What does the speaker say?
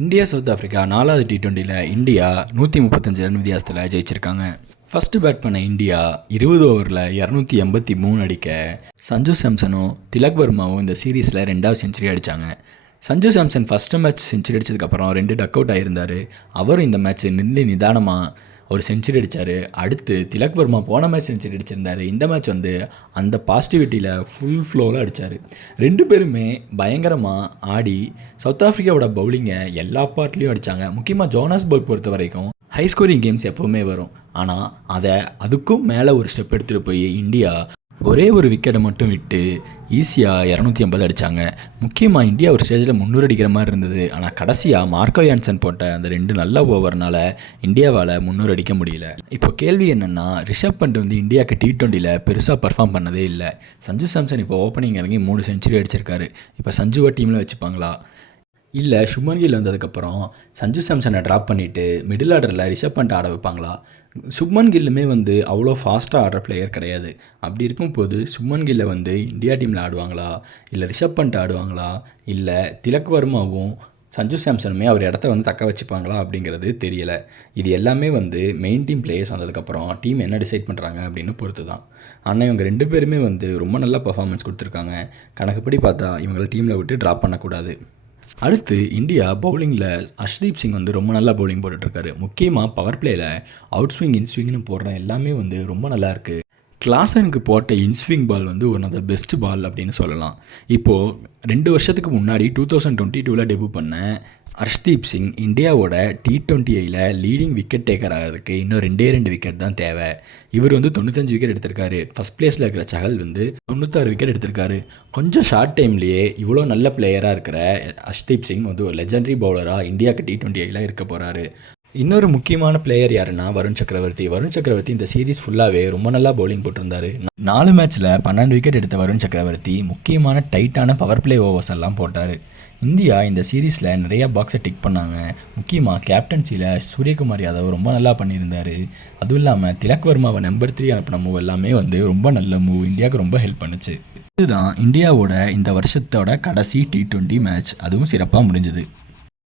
India South Africa நாலாவது T டுவெண்ட்டியில் India நூற்றி முப்பத்தஞ்சு ரன் வித்தியாசத்தில் ஜெயிச்சிருக்காங்க. ஃபஸ்ட்டு பேட் பண்ண இந்தியா இருபது ஓவரில் இரநூத்தி எண்பத்தி மூணு அடிக்க சஞ்சு சாம்சனும் திலக் வர்மாவும் இந்த சீரீஸில் ரெண்டாவது செஞ்சுரி அடித்தாங்க Sanju Samson first match century அடிச்சதுக்கப்புறம் ரெண்டு டக் அவுட் ஆகியிருந்தார் அவரும் இந்த மேட்ச் நின்று நிதானமாக ஒரு செஞ்சுரி அடித்தார் அடுத்து திலக் வர்மா போன மேட்ச் செஞ்சுரி அடிச்சிருந்தாரு. இந்த மேட்ச் வந்து அந்த பாசிட்டிவிட்டியில் ஃபுல் ஃப்ளோவில் அடித்தார் ரெண்டு பேருமே பயங்கரமாக ஆடி சவுத் ஆஃப்ரிக்காவோட பவுலிங்கை எல்லா பார்ட்லேயும் அடித்தாங்க முக்கியமாக ஜோனாஸ் பொறுத்த வரைக்கும் ஹை ஸ்கோரிங் கேம்ஸ் எப்போவுமே வரும். ஆனால் அதை அதுக்கும் மேலே ஒரு ஸ்டெப் எடுத்துகிட்டு போய் இந்தியா ஒரே ஒரு விக்கெட்டை மட்டும் விட்டு ஈஸியாக இரநூத்தி ஐம்பது அடித்தாங்க முக்கியமாக இந்தியா ஒரு ஸ்டேஜில் முந்நூறு அடிக்கிற மாதிரி இருந்தது. ஆனால் கடைசியாக மார்க்கோ யான்சன் போட்ட அந்த ரெண்டு நல்ல ஓவர்னால இந்தியாவால் முந்நூறு அடிக்க முடியல. இப்போ கேள்வி என்னென்னா ரிஷப் பண்ட் வந்து இந்தியாவுக்கு டி டுவெண்ட்டியில் பெருசாக பர்ஃபார்ம் பண்ணதே இல்லை. சஞ்சு சாம்சன் இப்போ ஓப்பனிங் இறங்கி மூணு செஞ்சுரி அடிச்சிருக்காரு. இப்போ சஞ்சுவை டீமில் வச்சுப்பாங்களா? இல்லை சுமன் கில் வந்ததுக்கப்புறம் சஞ்சு சாம்சனை ட்ராப் பண்ணிவிட்டு மிடில் ஆர்டரில் ரிஷப் பண்ட் ஆட வைப்பாங்களா? சுப்மன் கில்லுமே வந்து அவ்வளோ ஃபாஸ்ட்டாக ஆடுற பிளேயர் கிடையாது. அப்படி இருக்கும்போது சுப்மன் கில்லை வந்து இந்தியா டீமில் ஆடுவாங்களா? இல்லை ரிஷப் பண்ட் ஆடுவாங்களா? இல்லை திலக் வர்மாவும் சஞ்சு சாம்சனுமே அவர் இடத்த வந்து தக்க வச்சுப்பாங்களா அப்படிங்கிறது தெரியலை. இது எல்லாமே வந்து மெயின் டீம் பிளேயர்ஸ் வந்ததுக்கப்புறம் டீம் என்ன டிசைட் பண்ணுறாங்க அப்படின்னு பொறுத்து தான் ஆனால் இவங்க ரெண்டு பேருமே வந்து ரொம்ப நல்ல பர்ஃபார்மன்ஸ் கொடுத்துருக்காங்க. கணக்குப்படி பார்த்தா இவங்களை டீமில் விட்டு ட்ராப் பண்ணக்கூடாது. அடுத்து இந்தியா பவுலிங்கில் அஷ்தீப் சிங் வந்து ரொம்ப நல்லா பவுலிங் போட்டுட்ருக்காரு முக்கியமாக பவர் பிளேயில் அவுட் ஸ்விங் இன் ஸ்விங்னு போடுற எல்லாமே வந்து ரொம்ப நல்லா இருக்குது கிளாசனுக்கு போட்ட இன்ஸ்விங் பால் வந்து one of the best ball அப்படின்னு சொல்லலாம். இப்போது ரெண்டு வருஷத்துக்கு முன்னாடி டூ தௌசண்ட் டுவெண்ட்டி டூவில் டெபு பண்ண ஹர்ஷ்தீப் சிங் இந்தியாவோட டி டுவெண்ட்டியில் லீடிங் விக்கெட் டேக்கர் ஆகிறதுக்கு இன்னும் ரெண்டே ரெண்டு விக்கெட் தான் தேவை. இவர் வந்து தொண்ணூத்தஞ்சு விக்கெட் எடுத்திருக்காரு. ஃபஸ்ட் பிளேஸில் இருக்கிற சகல் வந்து தொண்ணூத்தாறு விக்கெட் எடுத்திருக்காரு. கொஞ்சம் ஷார்ட் டைம்லேயே இவ்வளோ நல்ல பிளேயராக இருக்கிற ஹர்ஷ்தீப் சிங் வந்து ஒரு லெஜண்டரி பவுலராக இந்தியாவுக்கு டி டுவெண்ட்டி இருக்க போகிறாரு இன்னொரு முக்கியமான பிளேயர் யாருன்னா வருண் சக்கரவர்த்தி. வருண் சக்கரவர்த்தி இந்த சீரிஸ் ஃபுல்லாகவே ரொம்ப நல்லா பவுலிங் போட்டிருந்தாரு. நாலு மேட்ச்சில் பன்னெண்டு விக்கெட் எடுத்த வருண் சக்கரவர்த்தி முக்கியமான டைட்டான பவர் பிளே ஓவர்ஸ் எல்லாம் போட்டார். இந்தியா இந்த சீரீஸில் நிறையா பாக்ஸை டிக் பண்ணாங்க. முக்கியமாக கேப்டன்சியில் சூரியகுமார் யாதவ் ரொம்ப நல்லா பண்ணியிருந்தார். அதுவும் இல்லாமல் திலக் வர்மாவை நம்பர் த்ரீ அனுப்பின மூவ் எல்லாமே வந்து ரொம்ப நல்ல மூவ் இந்தியாவுக்கு ரொம்ப ஹெல்ப் பண்ணுச்சு. இதுதான் இந்தியாவோட இந்த வருஷத்தோட கடைசி டி டுவெண்ட்டி மேட்ச் அதுவும் சிறப்பாக முடிஞ்சுது.